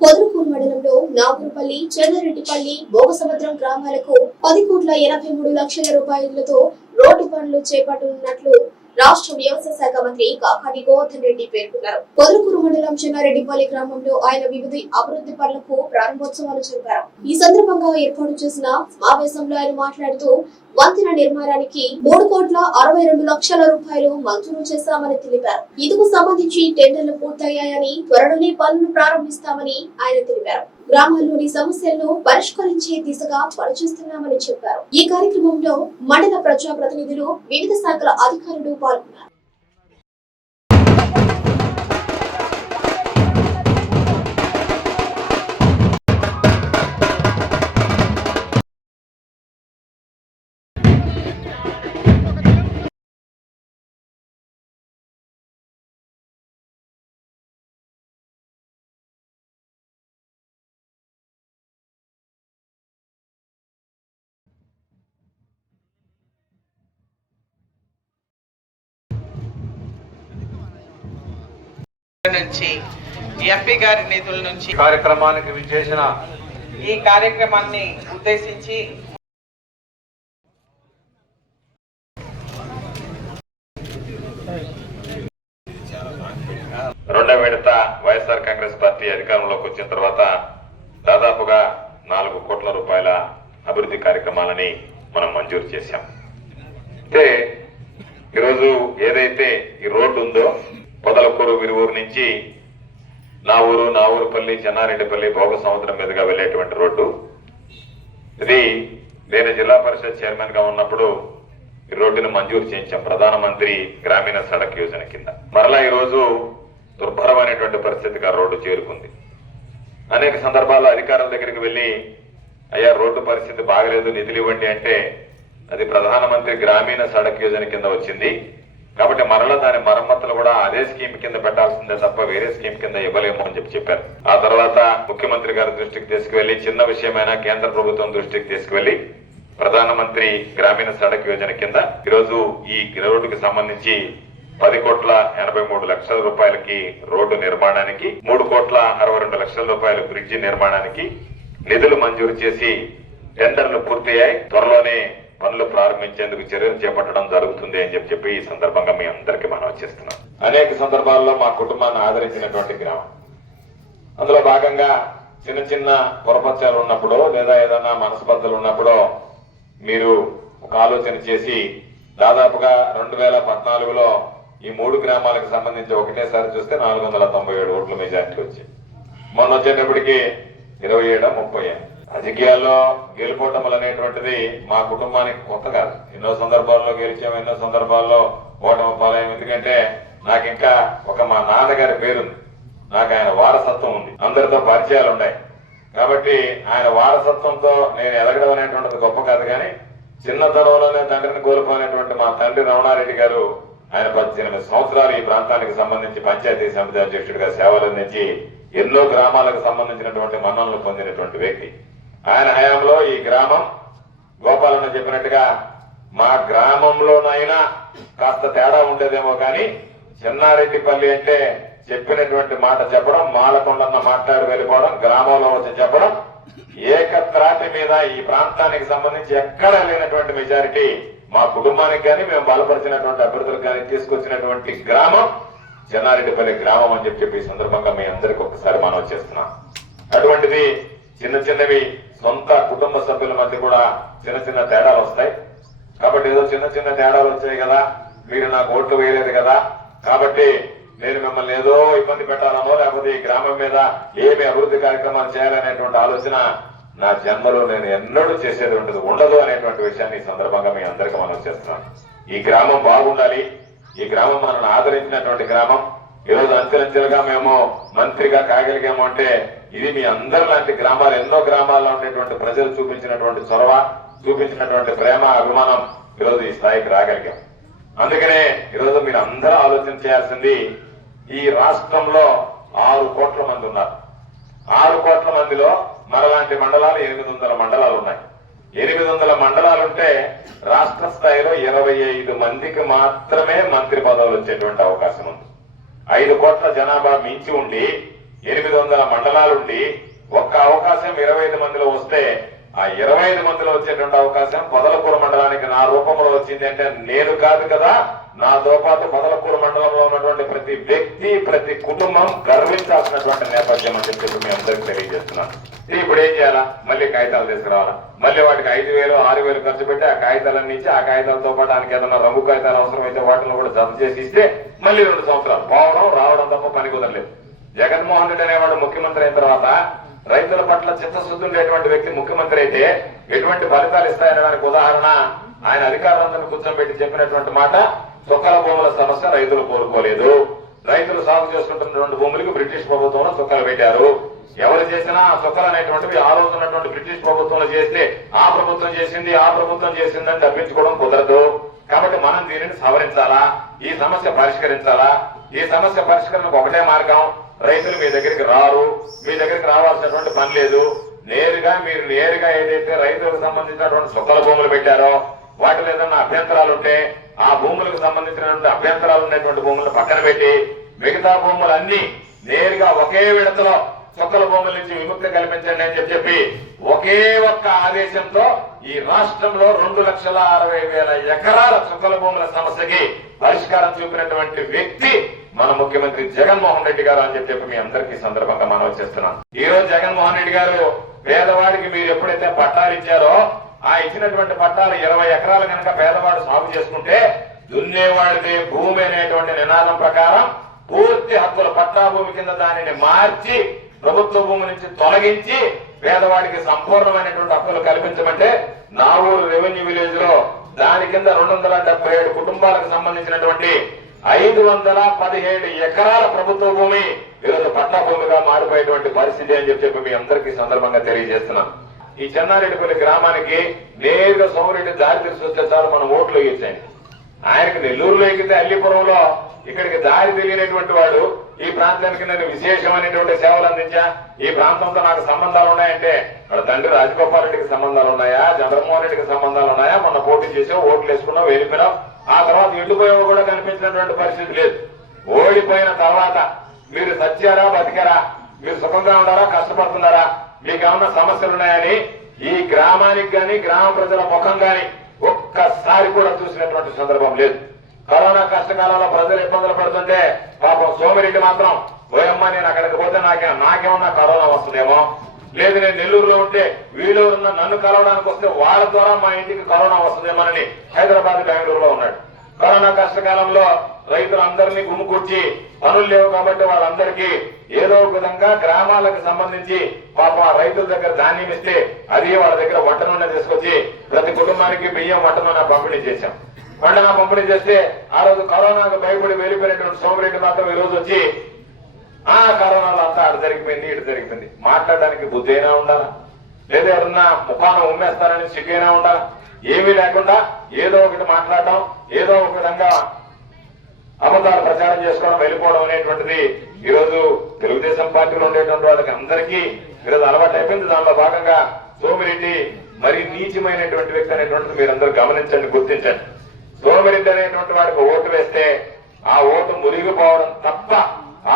పొదలకూరు మండలంలో నాగురుపల్లి చెన్నారెడ్డిపల్లి భోగసముద్రం గ్రామాలకు పది కోట్ల ఎనభై మూడు లక్షల రూపాయలతో రోడ్డు పనులు చేపట్టనున్నట్లు రాష్ట్ర వ్యవసాయ శాఖ మంత్రి కాకాని గోవర్ధన్ రెడ్డి పేర్కొన్నారు. పొదలకూరు మండలం చెన్నారెడ్డిపల్లి గ్రామంలో ఆయన వివిధ అభివృద్ధి పనులకు ప్రారంభోత్సవాలు జరిపారు. ఈ సందర్భంగా ఏర్పాటు చేసిన సమావేశంలో ఆయన మాట్లాడుతూ వంతెన నిర్మాణానికి మూడు కోట్ల అరవై రెండు లక్షల రూపాయలు మంజూరు చేశామని తెలిపారు. ఇందుకు సంబంధించి టెండర్లు పూర్తయ్యాయని త్వరలోనే పనులు ప్రారంభిస్తామని ఆయన తెలిపారు. గ్రామాల్లోని సమస్యలను పరిష్కరించే దిశగా పనిచేస్తున్నామని చెప్పారు. ఈ కార్యక్రమంలో మండల ప్రజా ప్రతినిధులు వివిధ శాఖల అధికారులు పాల్గొన్నారు. నుంచి ఎంపీ గారి నిధుల నుంచి. కార్యక్రమానికి విచ్చేసిన ఈ కార్యక్రమాన్ని ఉద్దేశించి రెండో విడత వైఎస్ఆర్ కాంగ్రెస్ పార్టీ అధికారంలోకి వచ్చిన తర్వాత దాదాపుగా నాలుగు కోట్ల రూపాయల అభివృద్ధి కార్యక్రమాలని మనం మంజూరు చేశాం. అయితే ఈరోజు ఏదైతే ఈ రోడ్డు ఉందో పొదలకూరు విరువూరు నుంచి నా ఊరు నా ఊరుపల్లి చెన్నారెడ్డిపల్లి భోగ సముద్రం మీదుగా వెళ్ళేటువంటి రోడ్డు. ఇది నేను జిల్లా పరిషత్ చైర్మన్గా ఉన్నప్పుడు ఈ రోడ్డును మంజూరు చేయించాం ప్రధానమంత్రి గ్రామీణ సడక్ యోజన కింద. మరలా ఈ రోజు దుర్భరమైనటువంటి పరిస్థితికి ఆ రోడ్డు చేరుకుంది. అనేక సందర్భాల్లో అధికారుల దగ్గరికి వెళ్ళి అయ్యా రోడ్డు పరిస్థితి బాగలేదు నిధులు ఇవ్వండి అంటే అది ప్రధానమంత్రి గ్రామీణ సడక్ యోజన కింద వచ్చింది. కాబట్టి మరలా దాని మరమ్మతులు కూడా అదే స్కీమ్ కింద పెట్టాల్సిందే తప్ప వేరే స్కీమ్ కింద ఇవ్వలేము అని చెప్పి చెప్పారు. ఆ తర్వాత ముఖ్యమంత్రి గారి దృష్టికి తీసుకువెళ్ళి చిన్న విషయమైనా కేంద్ర ప్రభుత్వం దృష్టికి తీసుకువెళ్ళి ప్రధానమంత్రి గ్రామీణ సడక్ యోజన కింద ఈరోజు ఈ రోడ్డుకి సంబంధించి పది కోట్ల ఎనభై మూడు లక్షల రూపాయలకి రోడ్డు నిర్మాణానికి మూడు కోట్ల అరవై రెండు లక్షల రూపాయల బ్రిడ్జి నిర్మాణానికి నిధులు మంజూరు చేసి టెండర్లు పూర్తయ్యాయి. త్వరలోనే పనులు ప్రారంభించేందుకు చర్యలు చేపట్టడం జరుగుతుంది అని చెప్పి చెప్పి ఈ సందర్భంగా మీ అందరికీ మనం చేస్తున్నాం అనేక సందర్భాల్లో మా కుటుంబాన్ని ఆదరించినటువంటి గ్రామం. అందులో భాగంగా చిన్న చిన్న పొరపత్యాలు ఉన్నప్పుడు లేదా ఏదైనా మనస్పర్ధలు ఉన్నప్పుడు మీరు ఒక ఆలోచన చేసి దాదాపుగా రెండు వేల పద్నాలుగులో ఈ మూడు గ్రామాలకు సంబంధించి ఒకటేసారి చూస్తే నాలుగు వందల తొంభై ఏడు ఓట్ల మెజార్టీ వచ్చాయి. మొన్న వచ్చేటప్పటికి ఇరవై ఏడు ముప్పై రాజకీయాల్లో గెలుపోటములు అనేటువంటిది మా కుటుంబానికి కొత్త కాదు. ఎన్నో సందర్భాల్లో గెలిచాము ఎన్నో సందర్భాల్లో ఓటమి పాలయం ఎందుకంటే నాకు ఇంకా ఒక మా నాన్నగారి పేరుంది. నాకు ఆయన వారసత్వం ఉంది. అందరితో పరిచయాలు ఉన్నాయి. కాబట్టి ఆయన వారసత్వంతో నేను ఎదగడం అనేటువంటిది గొప్ప కాదు కానీ చిన్నతనంలోనే తండ్రిని కోల్పోయినటువంటి మా తండ్రి రమణారెడ్డి గారు ఆయన పద్దెనిమిది సంవత్సరాలు ఈ ప్రాంతానికి సంబంధించి పంచాయతీ సమితి అధ్యక్షుడిగా సేవలు అందించి ఎన్నో గ్రామాలకు సంబంధించినటువంటి మన్ననలు పొందినటువంటి వ్యక్తి. ఆయన హయాంలో ఈ గ్రామం గోపాలన్న చెప్పినట్టుగా మా గ్రామంలోనైనా కాస్త తేడా ఉండేదేమో కానీ చిన్నారెడ్డిపల్లి అంటే చెప్పినటువంటి మాట చెప్పడం మాలకొండన్న మాట్లాడి వెళ్ళిపోవడం గ్రామంలో వచ్చి చెప్పడం ఏకత్రాటి మీద ఈ ప్రాంతానికి సంబంధించి ఎక్కడా లేనటువంటి మెజారిటీ మా కుటుంబానికి కానీ మేము బలపరిచినటువంటి అభ్యర్థులకు కానీ తీసుకొచ్చినటువంటి గ్రామం చెన్నారెడ్డిపల్లి గ్రామం అని చెప్పి చెప్పి ఈ సందర్భంగా మీ అందరికి ఒకసారి మనం చేస్తున్నాం. అటువంటిది చిన్న చిన్నవి సొంత కుటుంబ సభ్యుల మధ్య కూడా చిన్న చిన్న తేడాలు వస్తాయి. కాబట్టి ఏదో చిన్న చిన్న తేడాలు వచ్చాయి కదా మీరు నాకు ఓట్లు వేయలేదు కదా కాబట్టి నేను మిమ్మల్ని ఏదో ఇబ్బంది పెట్టాలనో లేకపోతే ఈ గ్రామం మీద ఏమి అభివృద్ధి కార్యక్రమాలు చేయాలనేటువంటి ఆలోచన నా జన్మలో నేను ఎన్నడూ చేసేది ఉండదు ఉండదు అనేటువంటి విషయాన్ని ఈ సందర్భంగా మీ అందరికీ మనం చేస్తున్నాను. ఈ గ్రామం బాగుండాలి. ఈ గ్రామం మనల్ని ఆదరించినటువంటి గ్రామం. ఈరోజు అంచెలంచెలుగా మేము మంత్రిగా కాగలిగాము అంటే ఇది మీ అందరి లాంటి గ్రామాలు ఎన్నో గ్రామాల్లో ఉండేటువంటి ప్రజలు చూపించినటువంటి చొరవ చూపించినటువంటి ప్రేమ అభిమానం ఈరోజు ఈ స్థాయికి రాగలిగాం. అందుకనే ఈరోజు మీరు అందరూ ఆలోచన చేయాల్సింది ఈ రాష్ట్రంలో ఆరు కోట్ల మంది ఉన్నారు. ఆరు కోట్ల మందిలో మరలాంటి మండలాలు ఎనిమిది వందల మండలాలు ఉన్నాయి. ఎనిమిది వందల మండలాలుంటే రాష్ట్ర స్థాయిలో ఇరవై ఐదు మందికి మాత్రమే మంత్రి పదవులు వచ్చేటువంటి అవకాశం ఉంది. ఐదు కోట్ల జనాభా మించి ఉండి ఎనిమిది వందల మండలాలుండి ఒక్క అవకాశం ఇరవై ఐదు మందిలో వస్తే ఆ ఇరవై ఐదు మందిలో వచ్చేటువంటి అవకాశం పొదలకూరు మండలానికి నా రూపంలో వచ్చింది అంటే నేను కాదు కదా. నాతో పాటు పొదలకూరు మండలంలో ఉన్నటువంటి ప్రతి వ్యక్తి ప్రతి కుటుంబం గర్వించాల్సినటువంటి నేపథ్యం అని చెప్పి మీ అందరికి తెలియజేస్తున్నాను. ఇప్పుడు ఏం చేయాలా? మళ్ళీ కాగితాలు తీసుకురావాలా? మళ్ళీ వాటికి ఐదు వేలు ఆరు వేలు ఖర్చు పెట్టి ఆ కాగితాలన్నీ ఇచ్చి ఆ కాగితాలతో పాటు ఆయనకి ఏదైనా రంగు కాగితాలు అవసరమైతే వాటిని కూడా జమ చేసి ఇస్తే మళ్ళీ రెండు సంవత్సరాలు పోవడం రావడం తప్ప పని కుదరలేదు. జగన్మోహన్ రెడ్డి అనేవాడు ముఖ్యమంత్రి అయిన తర్వాత రైతుల పట్ల చిత్తశుద్ధి ఉండేటువంటి వ్యక్తి ముఖ్యమంత్రి అయితే ఎటువంటి ఫలితాలు ఇస్తాయనే దానికి ఉదాహరణ ఆయన అధికారులందరినీ కూర్చోబెట్టి చెప్పినటువంటి మాట చుక్కల భూముల సమస్య రైతులు కోరుకోలేదు రైతులు సాగు చేసుకుంటున్నటువంటి భూములకు బ్రిటిష్ ప్రభుత్వంలో చుక్కలు పెట్టారు. ఎవరు చేసినా ఆ చుక్కలు అనేటువంటివి ఆ రోజు ఉన్నటువంటి బ్రిటిష్ ప్రభుత్వంలో చేస్తే ఆ ప్రభుత్వం చేసింది ఆ ప్రభుత్వం చేసిందని తప్పించుకోవడం కుదరదు. కాబట్టి మనం దీనిని సవరించాలా? ఈ సమస్య పరిష్కరించాలా? ఈ సమస్య పరిష్కరణకు ఒకటే మార్గం రైతులు మీ దగ్గరికి రారు మీ దగ్గరికి రావాల్సినటువంటి పని లేదు. నేరుగా మీరు నేరుగా ఏదైతే రైతులకు సంబంధించినటువంటి సుక్కల భూములు పెట్టారో వాటిలో ఏదన్నా అభ్యంతరాలు ఉంటే ఆ భూములకు సంబంధించినటువంటి అభ్యంతరాలు ఉన్నటువంటి భూములను పక్కన పెట్టి మిగతా భూములన్నీ నేరుగా ఒకే విడతలో చుక్కల భూముల నుంచి విముక్తి కల్పించండి అని చెప్పి చెప్పి ఒకే ఒక్క ఆదేశంతో ఈ రాష్ట్రంలో రెండు లక్షల అరవై వేల ఎకరాల చుక్కల భూముల సమస్యకి పరిష్కారం చూపినటువంటి వ్యక్తి మన ముఖ్యమంత్రి జగన్మోహన్ రెడ్డి గారు అని చెప్పి మీ అందరికీ సందర్భంగా మనం చేస్తున్నాం ఈ రోజు జగన్మోహన్ రెడ్డి గారు పేదవాడికి మీరు ఎప్పుడైతే పట్టాలు ఇచ్చారో ఆ ఇచ్చినటువంటి పట్టాలు ఇరవై ఎకరాలు కనుక పేదవాడు సాగు చేసుకుంటే దున్నేవాడిది భూమి అనేటువంటి నినాదం ప్రకారం పూర్తి హక్కుల పట్టా భూమి కింద దానిని మార్చి ప్రభుత్వ భూమి నుంచి తొలగించి పేదవాడికి సంపూర్ణమైనటువంటి హక్కులు కల్పించమంటే నాగూరు రెవెన్యూ విలేజ్లో దాని కింద రెండు వందల డెబ్బై ఏడు కుటుంబాలకు సంబంధించినటువంటి ఐదు వందల పదిహేడు ఎకరాల ప్రభుత్వ భూమి ఈరోజు పట్టా భూమిగా మారిపోయేటువంటి పరిస్థితి అని చెప్పి మీ అందరికీ సందర్భంగా తెలియజేస్తున్నాం. ఈ చెన్నారెడ్డిపల్లి గ్రామానికి నేరుగా సోమరెడ్డి దారి తెలిసి వస్తే చాలు మనం ఓట్లు వేయించండి. ఆయనకి నెల్లూరులో ఎక్కితే అల్లిపురంలో ఇక్కడికి దారి తెలియనటువంటి వాడు ఈ ప్రాంతానికి నేను విశేషమైనటువంటి సేవలు అందించా. ఈ ప్రాంతంతో నాకు సంబంధాలు ఉన్నాయంటే వాళ్ళ తండ్రి రాజగోపాల్ రెడ్డికి సంబంధాలు ఉన్నాయా? చంద్రమోహన్ రెడ్డికి సంబంధాలు ఉన్నాయా? మొన్న పోటీ చేసాం ఓట్లు వేసుకున్నాం వెళ్ళిపోయినాం ఆ తర్వాత ఎండిపోయావు కూడా కనిపించినటువంటి పరిస్థితి లేదు. ఓడిపోయిన తర్వాత మీరు సత్యారా బతికారా? మీరు సుఖంగా ఉన్నారా కష్టపడుతున్నారా? మీకు ఏమన్నా సమస్యలు ఉన్నాయని ఈ గ్రామానికి గాని గ్రామ ప్రజల ముఖం గాని ఒక్కసారి కూడా చూసినటువంటి సందర్భం లేదు. కరోనా కష్టకాలంలో ప్రజలు ఇబ్బందులు పడుతుంటే పాపం సోమిరెడ్డి మాత్రం ఓయమ్మ నేను అక్కడికి పోతే నాకే నాకేమన్నా కరోనా వస్తుందేమో? లేదు నేను నెల్లూరులో ఉంటే వీళ్ళు ఉన్న నన్ను కలవడానికి వస్తే వాళ్ళ ద్వారా మా ఇంటికి కరోనా వస్తుందేమోనని హైదరాబాద్ బెంగళూరులో ఉన్నాడు. కరోనా కష్టకాలంలో రైతులందరినీ గుమ్ముకూర్చి పనులు లేవు కాబట్టి వాళ్ళందరికీ ఏదో ఒక విధంగా గ్రామాలకు సంబంధించి పాప రైతుల దగ్గర ధాన్యం ఇస్తే అది వాళ్ళ దగ్గర వంట నూనె తీసుకొచ్చి ప్రతి కుటుంబానికి బియ్యం వంట నూనె పంపిణీ చేశాం. వంట పంపిణీ చేస్తే ఆ రోజు కరోనాకు భయపడి వెళ్ళిపోయినటువంటి సోమరెడ్డి మాత్రం ఈ రోజు వచ్చి ఆ కరోనాలో అంతా అటు జరిగిపోయింది ఇటు జరిగిపోయింది. మాట్లాడడానికి బుద్ధి అయినా ఉండాలా? లేదా ఎవరన్నా ముఖాన ఉమ్మేస్తారని సిగ్గైనా ఉండాలా? ఏమీ లేకుండా ఏదో ఒకటి మాట్లాడటం ఏదో ఒక విధంగా అబద్ధాలు ప్రచారం చేసుకోవడం వెళ్ళిపోవడం అనేటువంటిది ఈరోజు తెలుగుదేశం పార్టీలో ఉండేటువంటి వాళ్ళకి అందరికీ ఈరోజు అలవాటు అయిపోయింది. దానిలో భాగంగా సోమిరెడ్డి మరి నీచమైనటువంటి వ్యక్తి అనేటువంటిది మీరందరూ గమనించండి గుర్తించండి. సోమిరెడ్డి అనేటువంటి వాడికి ఓటు వేస్తే ఆ ఓటు మునిగిపోవడం తప్ప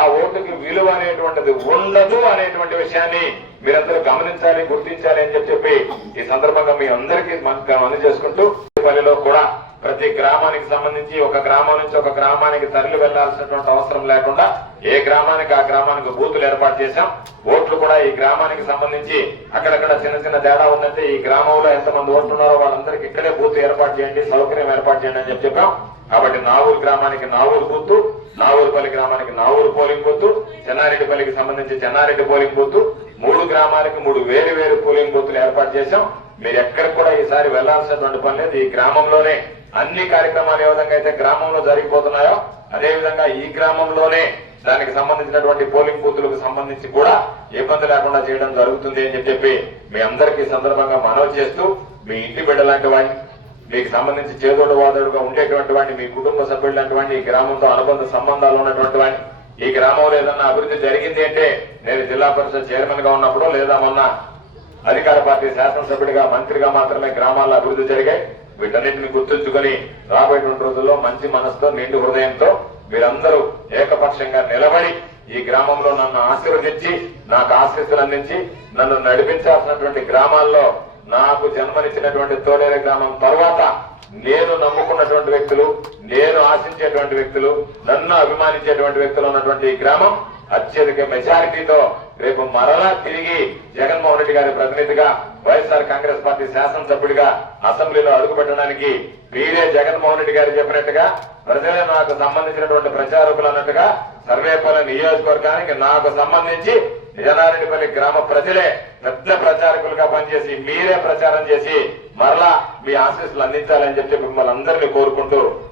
ఆ ఓటుకి విలువ అనేటువంటిది ఉండదు అనేటువంటి విషయాన్ని మీరందరూ గమనించాలి గుర్తించాలి అని చెప్పి చెప్పి ఈ సందర్భంగా మీ అందరికీ అందజేసుకుంటూ పల్లెలో కూడా ప్రతి గ్రామానికి సంబంధించి ఒక గ్రామం నుంచి ఒక గ్రామానికి తరలి వెళ్ళాల్సినటువంటి అవసరం లేకుండా ఏ గ్రామానికి ఆ గ్రామానికి బూతులు ఏర్పాటు చేశాం. ఓట్లు కూడా ఈ గ్రామానికి సంబంధించి అక్కడక్కడ చిన్న చిన్న తేడా ఉందంటే ఈ గ్రామంలో ఎంతమంది ఓట్లున్నారో వాళ్ళందరికీ ఇక్కడే బూత్ ఏర్పాటు చేయండి సౌకర్యం ఏర్పాటు చేయండి అని చెప్పి చెప్పాం. కాబట్టి నావూరు గ్రామానికి నావూరు బూత్ నావూరుపల్లి గ్రామానికి నావూరు పోలింగ్ బూత్ చెన్నారెడ్డిపల్లికి సంబంధించి చెన్నారెడ్డి పోలింగ్ బూత్ మూడు గ్రామాలకి మూడు వేరు వేరు పోలింగ్ బూత్లు ఏర్పాటు చేశాం. మీరు ఎక్కడికి కూడా ఈసారి వెళ్ళాల్సినటువంటి పని లేదు. ఈ గ్రామంలోనే అన్ని కార్యక్రమాలు ఏ విధంగా అయితే గ్రామంలో జరిగిపోతున్నాయో అదే విధంగా ఈ గ్రామంలోనే దానికి సంబంధించినటువంటి పోలింగ్ బూత్లకు సంబంధించి కూడా ఇబ్బంది లేకుండా చేయడం జరుగుతుంది అని చెప్పి మీ అందరికీ సందర్భంగా మనవి చేస్తూ మీ ఇంటి బిడ్డ లాంటి వాడిని మీకు సంబంధించి చేదోడు వాదోడుగా ఉండేటువంటి వాడిని మీ కుటుంబ సభ్యులు వాడిని ఈ గ్రామంతో అనుబంధ సంబంధాలు ఉన్నటువంటి వాడిని. ఈ గ్రామంలో ఏదన్నా అభివృద్ధి జరిగింది అంటే నేను జిల్లా పరిషత్ చైర్మన్గా ఉన్నప్పుడు లేదా మొన్న అధికార పార్టీ శాసనసభ్యుడిగా మంత్రిగా మాత్రమే గ్రామాల్లో అభివృద్ధి జరిగాయి. వీటన్నిటిని గుర్తుంచుకొని రాబోయేటువంటి రోజుల్లో మంచి మనసుతో నిండు హృదయంతో మీరందరూ ఏకపక్షంగా నిలబడి ఈ గ్రామంలో నన్ను ఆశీర్వదించి నాకు ఆశీస్సులు అందించి నన్ను నడిపించాల్సినటువంటి గ్రామాల్లో నాకు జన్మనిచ్చినటువంటి తోలేరు గ్రామం తర్వాత నేను నమ్ముకున్నటువంటి వ్యక్తులు నేను ఆశించేటువంటి వ్యక్తులు నన్ను అభిమానించేటువంటి వ్యక్తులు ఉన్నటువంటి ఈ గ్రామం అత్యధిక మెజారిటీతో రేపు మరలా తిరిగి జగన్మోహన్ రెడ్డి గారి ప్రతినిధిగా వైఎస్ఆర్ కాంగ్రెస్ పార్టీ శాసనసభ్యుడిగా అసెంబ్లీలో అడుగుపెట్టడానికి మీరే జగన్మోహన్ రెడ్డి గారు చెప్పినట్టుగా ప్రజలే నాకు సంబంధించినటువంటి ప్రచారకులు అన్నట్టుగా సర్వేపల్లి నియోజకవర్గానికి నాకు సంబంధించి జనారెడ్డిపల్లి గ్రామ ప్రజలే పెద్ద ప్రచారకులుగా పనిచేసి మీరే ప్రచారం చేసి మరలా మీ ఆశీస్సులు అందించాలని చెప్పి మిమ్మల్ని అందరినీ కోరుకుంటూ